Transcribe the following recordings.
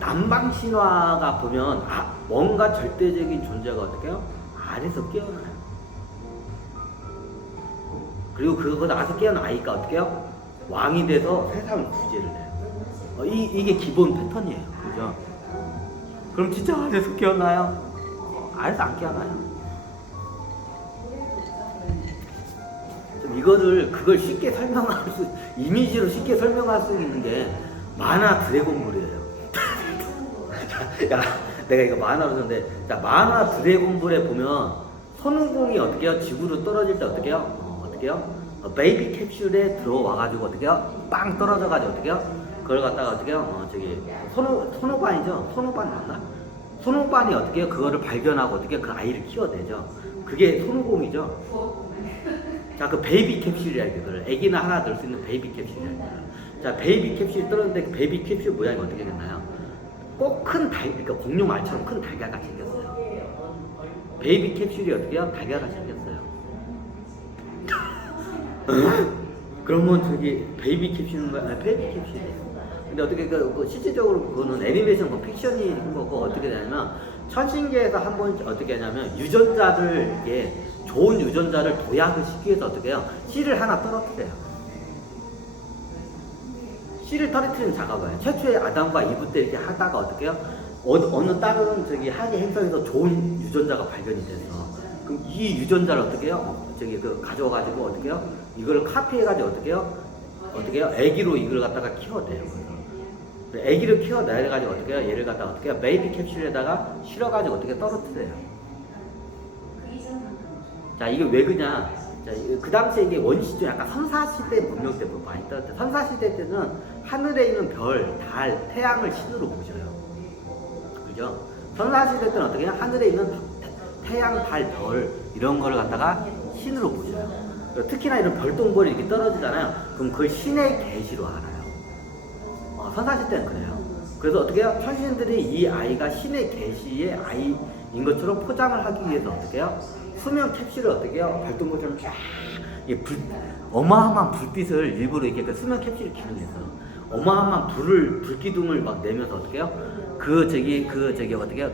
남방 신화가 보면 뭔가 절대적인 존재가 어떻게 해요? 아래서 깨어나요. 그리고 그거 아래서 깨어난 아이가 어떻게 해요? 왕이 돼서 세상을 구제를 해요. 이게 기본 패턴이에요. 그죠? 그럼 진짜 아래서 깨어나요? 아래서 안 깨어나요. 좀 그걸 쉽게 이미지로 쉽게 설명할 수 있는 게 만화 드래곤볼이에요. 야, 내가 이거 만화로 썼는데, 자, 만화 드래곤볼에 보면 손오공이 어떻게 해요? 지구로 떨어질 때 어떻게 해요? 어떻게 해요? 베이비 캡슐에 들어와가지고 어떻게 해요? 빵 떨어져가지고 어떻게 해요? 그걸 갖다가 어떻게 해요? 손오반이죠? 손오반 맞나? 손오반이 어떻게 해요? 그거를 발견하고 어떻게 그 아이를 키워내죠? 그게 손오공이죠? 자, 그 베이비 캡슐이라 그걸 애기는 하나 넣을 수 있는 베이비 캡슐이라 자, 베이비 캡슐이 떨어졌는데 그 베이비 캡슐 모양이 어떻게 됐나요? 꼭 그러니까 공룡 알처럼 큰 달걀같이 생겼어요. 베이비 캡슐이 어떻게 해요? 달걀같이 생겼어요. 그러면 베이비 캡슐인 거야? 아니, 베이비 캡슐이에요. 근데 어떻게 실질적으로 그거는 애니메이션 픽션이 한 거고 어떻게 되냐면 천신계에서 한 번 어떻게 하냐면 이게 좋은 유전자를 도약을 시키기 위해서 어떻게 해요? 씨를 하나 떨어뜨려요. 씨를 떨어뜨리는 작업이에요. 최초의 아담과 이브 때 이렇게 하다가 어떻게 해요? 어느 다른 하계 행성에서 좋은 유전자가 발견이 돼서 그럼 이 유전자를 어떻게 해요? 가져와가지고 어떻게 해요? 이걸 카피해가지고 어떻게 해요? 애기로 이걸 갖다가 키워내요. 애기를 키워내가지고 어떻게 해요? 얘를 갖다가 어떻게 해요? 베이비 캡슐에다가 실어가지고 어떻게 떨어뜨려요. 자, 이게 왜 그냐? 자, 그 당시에 이게 원시죠. 약간 선사시대 문명 때 많이 떨었대. 선사시대 때는 하늘에 있는 별, 달, 태양을 신으로 보셔요. 그죠? 선사시대 때는 어떻게 해요? 하늘에 있는 태양, 달, 별, 이런 거를 갖다가 신으로 보셔요. 특히나 이런 별똥별이 이렇게 떨어지잖아요. 그럼 그걸 신의 계시로 알아요. 선사시대 때는 그래요. 그래서 어떻게 해요? 천신들이 이 아이가 신의 계시의 아이인 것처럼 포장을 하기 위해서 어떻게 해요? 수면 캡슐을 어떻게 해요? 별똥별처럼 쫙 어마어마한 불빛을 일부러 이렇게 그 수면 캡슐을 기능해서 어마어마한 불기둥을 막 내면서 어떻게 해요? 어떻게 해요?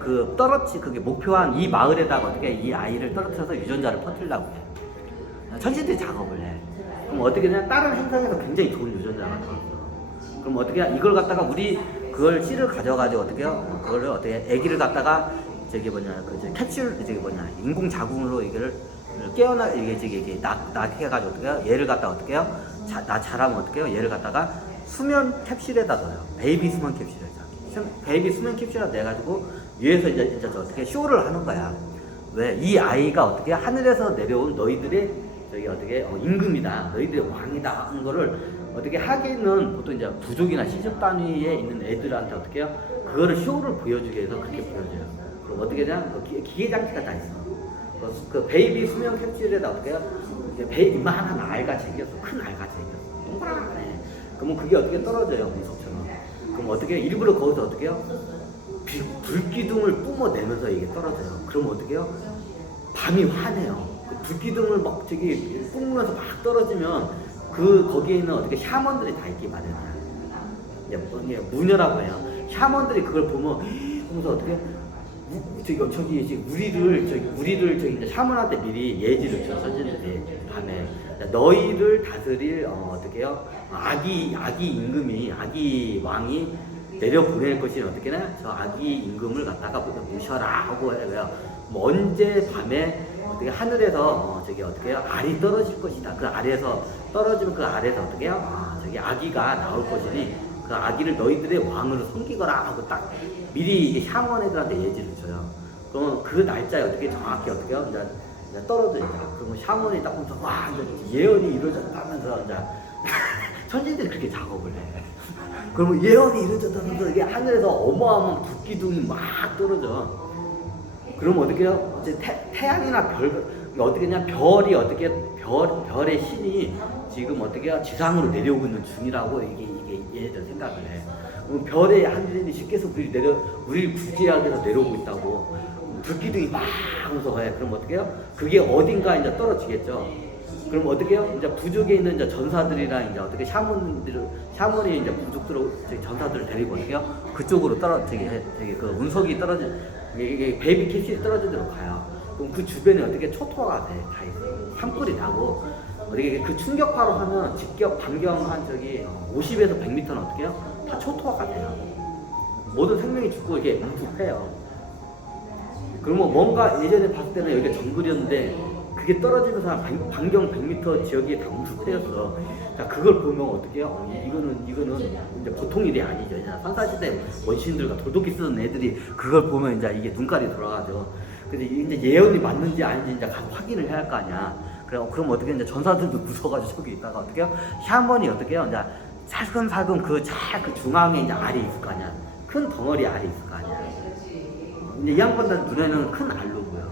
그게 목표한 이 마을에다가 어떻게 해요? 이 아이를 떨어뜨려서 유전자를 퍼뜨리려고 해요. 천신들이 작업을 해. 그럼 어떻게 되냐? 다른 행성에서 굉장히 좋은 유전자가 나왔어. 그럼 어떻게 해요? 이걸 갖다가 그걸 씨를 가져가지고 어떻게 해요? 그거를 어떻게 해? 애기를 갖다가 캡슐 인공 자궁으로 이거를 이게 낙해가지고 어떻게 해요? 얘를 갖다가 어떻게 해요? 자라면 어떻게 해요? 얘를 갖다가 수면 캡슐에다 넣어요. 베이비 수면 캡슐에다. 베이비 수면 캡슐에다 내가지고 위에서 이제 어떻게 쇼를 하는 거야. 왜? 이 아이가 어떻게 하늘에서 내려온 너희들의 임금이다. 너희들의 왕이다. 하는 거를 어떻게 하기는 보통 이제 부족이나 시집 단위에 있는 애들한테 어떻게 해요? 그거를 쇼를 보여주기 위해서 그렇게 보여줘요. 그럼 어떻게 되냐? 기계 장치가 다 있어. 그 베이비 수면 캡슐에다 어떻게 해요? 이만한 알같이 생겼어. 큰 알같이 생겼어. 동그랗네. 그러면 그게 어떻게 떨어져요? 무섭처럼. 그럼 어떻게 해요? 일부러 거기서 어떻게 해요? 불기둥을 뿜어내면서 이게 떨어져요. 그럼 어떻게 해요? 밤이 환해요. 그 불기둥을 막 뿜으면서 막 떨어지면 거기에 있는 어떻게 샤먼들이 다 있기 마련이야. 이제 무녀라고 해요. 샤먼들이 그걸 보면 하면서 어떻게 우리를 이제 샤먼한테 미리 예지를 줘. 선진들이 밤에 너희를 다스릴 어떻게 해요? 아기 임금이 아기 왕이 내려 보낼 것이 어떻게 나? 저 아기 임금을 갖다가 모셔라 하고 해요. 뭐 언제 밤에 어떻게 하늘에서 어떻게 해요? 알이 떨어질 것이다. 그 아래에서 떨어지면 그 아래에서 어떻게 해요? 아기가 나올 것이니 그 아기를 너희들의 왕으로 섬기거라 하고 딱 미리 이게 샤먼 애들한테 예지를 줘요. 그러면 그 날짜에 어떻게 정확히 어떻게 해요? 이제 떨어져요. 그러면 샤먼이 딱 보면서 와 이제 예언이 이루어졌다면서 이제 천진들이 그렇게 작업을 해. 그러면 예언이 이루어졌다면서 이게 하늘에서 어마어마한 불기둥이 막 떨어져. 그러면 어떻게 해요? 이제 태양이나 어떻게 냐 별의 신이 지금 어떻게 해요? 지상으로 내려오고 있는 중이라고 이게 얘네들 생각을 해. 그럼 별의 하늘이 쉽게 해서 우리를 구제하기 위해서 내려오고 있다고. 불기둥이 막 하면서 해. 그럼 어떻게 해요? 그게 어딘가 이제 떨어지겠죠. 그럼 어떻게 해요? 이제 부족에 있는 이제 전사들이랑 이제 어떻게 샤먼이 이제 부족들 전사들을 데리고 어떻게 해요? 그쪽으로 저기 그 운석이 떨어진 이게 베이비 캡슐이 떨어진 데로 가요. 그럼 그 주변에 어떻게 초토화가 돼, 다 있어. 산불이 나고 어떻게 그 충격파로 하면 직격 반경 한 저기 50에서 100m는 어떻게 해요? 다 초토화가 돼요. 모든 생명이 죽고 이게 뭉툭해요. 그러면 뭔가 예전에 봤을 때는 여기가 정글이었는데 그게 떨어지면서 한 반경 100m 지역이 다 뭉툭해졌어. 자, 그걸 보면 어떻게 해요? 이거는 이제 보통 일이 아니죠. 선사시대 원시인들과 돌도끼 쓰는 애들이 그걸 보면 이제 이게 눈깔이 돌아가죠. 근데 이제 예언이 맞는지 아닌지 이제 가서 확인을 해야 할 거 아니야. 그럼 어떻게 이제 전사들도 무서워가지고 저기 있다가 어떻게 해요? 샤먼이 어떻게 해요? 이제 살금살금 그 중앙에 이제 알이 있을 거 아니야. 큰 덩어리 알이 있을 거 아니야. 이제 이 양반들 눈에는 큰 알로 보여.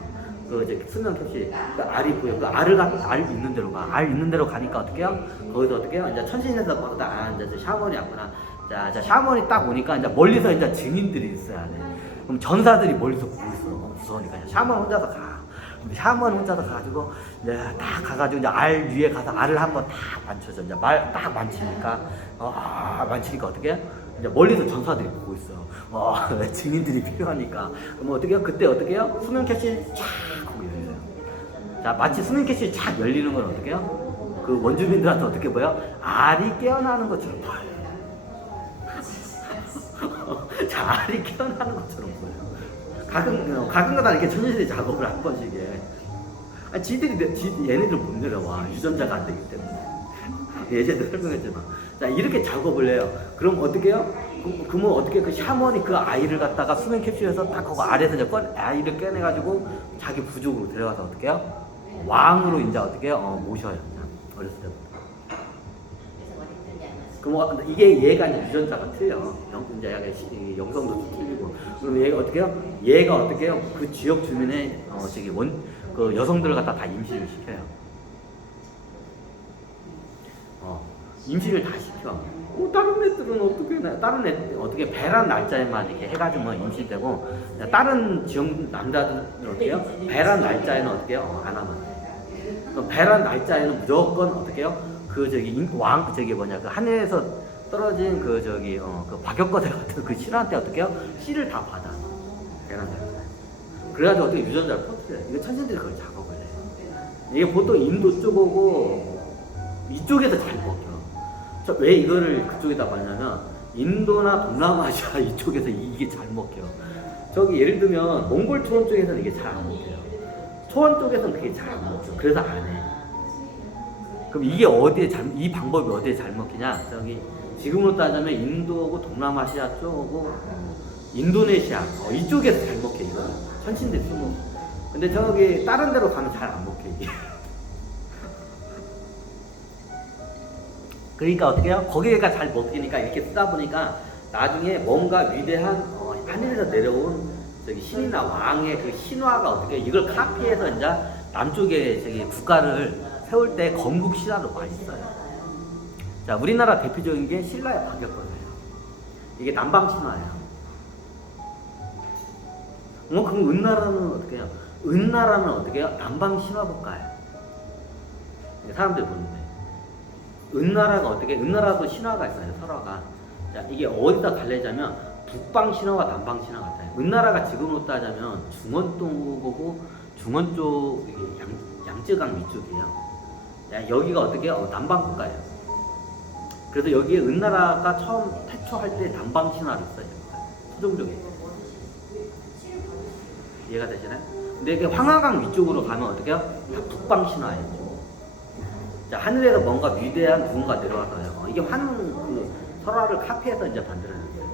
그 이제 수면 캡슐 그 알이 보여. 그 알 있는 데로 가. 알 있는 데로 가니까 어떻게 해요? 거기서 어떻게 해요? 이제 천신에서 막다 이제 샤먼이 왔구나. 자, 샤먼이 딱 오니까 이제 멀리서 이제 증인들이 있어야 돼. 그럼 전사들이 멀리서 보고 있어. 무서우니까 샤먼 혼자서 가. 샤먼 혼자서 가가지고 이제 딱 가가지고 이제 알 위에 가서 알을 한번 딱 만져줘. 이제 딱 만지니까 만지니까 어떻게 해? 이제 멀리서 전사들이 보고 있어. 증인들이 필요하니까. 그럼 어떻게 해요? 그때 어떻게 해요? 수면 캡슐이 쫙 하고 열려요. 자, 마치 수면 캡슐이 쫙 열리는 건 어떻게 해요? 그 원주민들한테 어떻게 보여? 알이 깨어나는 것처럼 보여요. 자, 알이 깨어나는 것처럼 보여요. 가끔가다 이렇게 천연시대 작업을 한 번씩 해. 얘네들 못 내려와. 유전자가 안 되기 때문에. 예전에 설명했지만. 자, 이렇게 작업을 해요. 그럼 어떻게 해요? 그러면 어떻게 그 샤먼이 그 아이를 갖다가 수면 캡슐에서 딱 그거 아래에서 이제 아이를 꺼내가지고 자기 부족으로 데려가서 어떻게 해요? 왕으로 이제 어떻게 해요? 모셔요. 어렸을 때부터. 그럼 이게 얘가 이제 유전자가 틀려. 이제 영성도 틀리고. 그럼 얘가 어떻게 해요? 얘가 어떻게 해요? 그 지역 주민의 그 여성들을 갖다 다 임신을 시켜요. 임신을 다 시켜. 다른 애들은 다른 애 어떻게 배란 날짜에만 이렇게 해가지고 뭐 임신되고, 다른 지역 남자들은 어떻게 해요? 배란 날짜에는 어떻게 해요? 안 하면 돼. 그럼 배란 날짜에는 무조건 어떻게 해요? 그 하늘에서 떨어진 그 박역거대 같은 그 신한테 어떻게 해요? 씨를 다 받아. 배란 날짜. 그래가지고 어떻게 유전자를 퍼뜨려. 이거 천신들이 그걸 작업을 해. 이게 보통 인도 쪽이고 이쪽에서 잘 먹혀. 왜 이거를 그쪽에다 봤냐면 인도나 동남아시아 이쪽에서 이게 잘 먹혀. 저기 예를 들면 몽골 초원 쪽에서는 이게 잘 안 먹혀요. 초원 쪽에서는 그게 잘 안 먹혀. 그래서 안 해. 그럼 이게 이 방법이 어디에 잘 먹히냐? 저기 지금으로 따지면 인도고 동남아시아 쪽하고 인도네시아 이쪽에서 잘 먹혀 이거. 천신대 쓰고. 근데 저기 다른 데로 가면 잘 안 먹혀 이게. 그러니까 어떻게 해요? 거기가 잘 먹히니까 이렇게 쓰다 보니까 나중에 뭔가 위대한 하늘에서 내려온 저기 신이나 왕의 그 신화가 어떻게 이걸 카피해서 이제 남쪽에 저기 국가를 세울 때 건국 신화로 많이 써요. 자, 우리나라 대표적인 게 신라의 박역거예요. 이게 남방 신화예요. 그럼 은나라는 어떻게 해요? 은나라는 어떻게 해요? 남방 신화 국가예요. 사람들이 보는데. 은나라가 어떻게? 은나라도 신화가 있어요. 설화가. 자, 이게 어디다 갈래자면 북방 신화와 남방 신화 같아요. 은나라가 지금으로 따자면 중원도고 중원 쪽 양쯔강 위쪽이에요. 자, 여기가 어떻게? 남방 국가예요. 그래서 여기에 은나라가 처음 태초할 때 남방 신화를 써요. 서종족에. 이해가 되시나요? 근데 이게 황하강 위쪽으로 가면 어떻게 해요? 다 북방 신화예요. 자, 하늘에서 뭔가 위대한 누군가 내려와서요. 이게 그 설화를 카피해서 이제 만들어낸 거예요.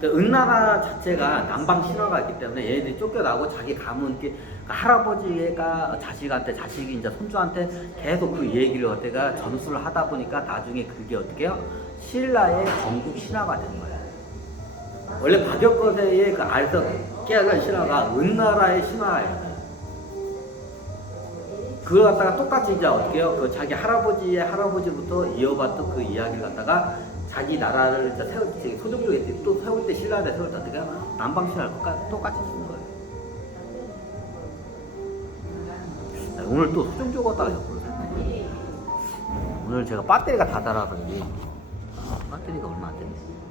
그러니까 은나라 자체가 남방 신화가 있기 때문에 얘네들이 쫓겨나고 자기 가문 할아버지가 자식이 이제 손주한테 계속 그 얘기를 어때가 전수를 하다 보니까 나중에 그게 어떻게 해요? 신라의 건국 신화가 된 거예요. 원래 박역거세의 그 알에서 깨어난 신화가 은나라의 신화예요. 그걸 갖다가 똑같이 이제 어떻게 해요? 그 자기 할아버지의 할아버지부터 이어받던 그 이야기를 갖다가 자기 나라를 이제 소종 쪽에 또 세울 때 신라를 세울 때 어떻게 해요? 남방 신화를 똑같이 쓰는 거예요. 오늘 또 소중 조거다가 옆으로 샀네. 오늘 제가 배터리가 다 닳아서 여기 배터리가 얼마 안 됐네.